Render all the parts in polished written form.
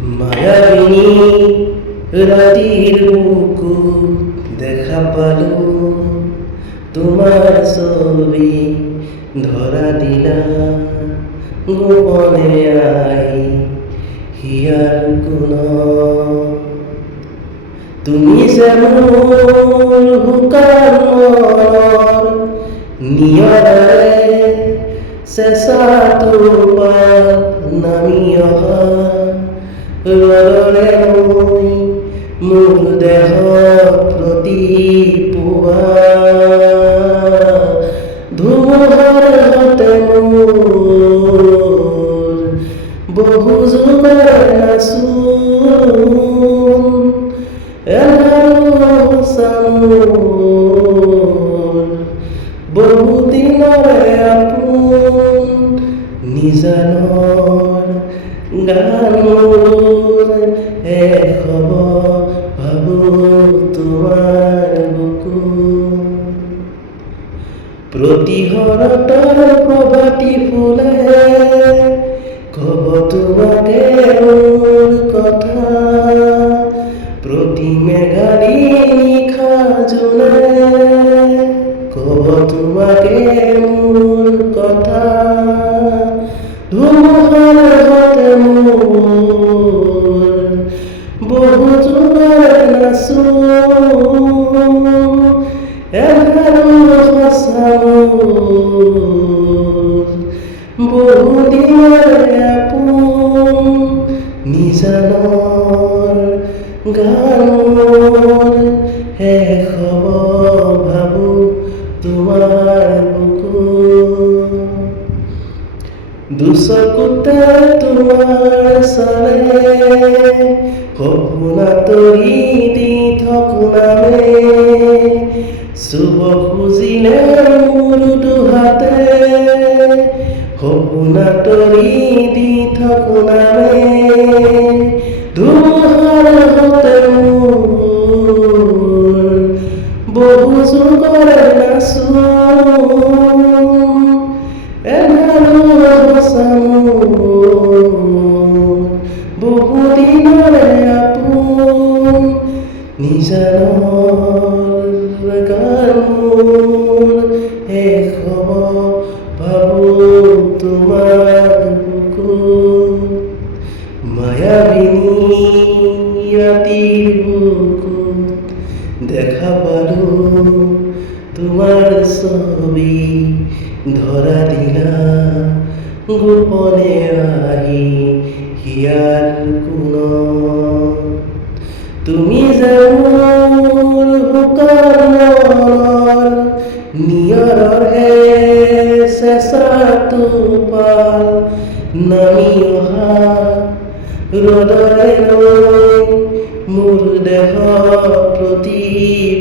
মায়াবিনী ৰাতিৰ বুকু দেখা পালো তোমাৰ ছবি ধৰা দিলা গোপনে আই হিয়াৰ কোন তুমি যেমন হুকাৰ মনৰ নিয়ৰে চেঁচা তোপাত নামি অহা ৰদৰে মই মোৰ দেহ প্ৰতি পুৱা ধুমুহাৰ হতে মোৰ বহু যুগৰ নাচোন বহুদিনৰে আপোন নিজানৰ গান মোৰ শেষ হ'ব ভাবোঁ তোমাৰ বুকু প্ৰতিহৰতৰ প্ৰভাতী ফুলে ক'ব তোমাকে মোৰ কথা প্ৰতি মেঘালী নিশা জোনে ক'ব তোমাকে মোৰ কথা ধুমুহাৰ হতে মোৰ বহু যুগৰ নাচোন এঘাৰো সঁচা মোৰ বহুদিনৰে আপোন নিজানৰ গান মোৰ শেষ হ'ব ভাবোঁ তোমাৰ বুকু দুচকুতে তোমাৰ চালে সপোন তৰি দি থকো নামে চুব খুজিলে মোৰ দুহাতে সপোন তৰি দি থকো নামে ধুমুহাৰ হতে মোৰ বহু যুগৰে নাচোন এঘাৰো সঁচা মোৰ বহুদিনৰে আপোন নিজানৰ গান মোৰ শেষ হ'ব ভাবোঁ তোমাৰ বুকু মায়াবিনী ৰাতিৰ বুকুত দেখা পালোঁ তোমাৰ ছবি ধৰা দিলা গোপনে আহি হিয়াৰ কোণত তুমি যে মোৰ হুকাৰ মনৰ নিয়ৰৰে চেঁচা তোপাল নামি অহা ৰদৰে লৈ মোৰ দেহ প্ৰতি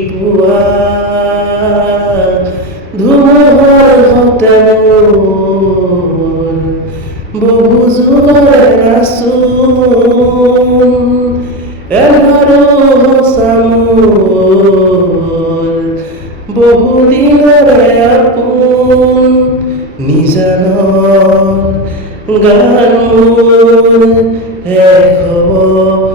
পুৱা ধুমুহাৰ হতে মোৰ বহু যুগৰে নাচোন এঘাৰো সঁচা মোৰ বহুদিনৰে আপোন নিজানৰ গান মোৰ শেষ হ'ব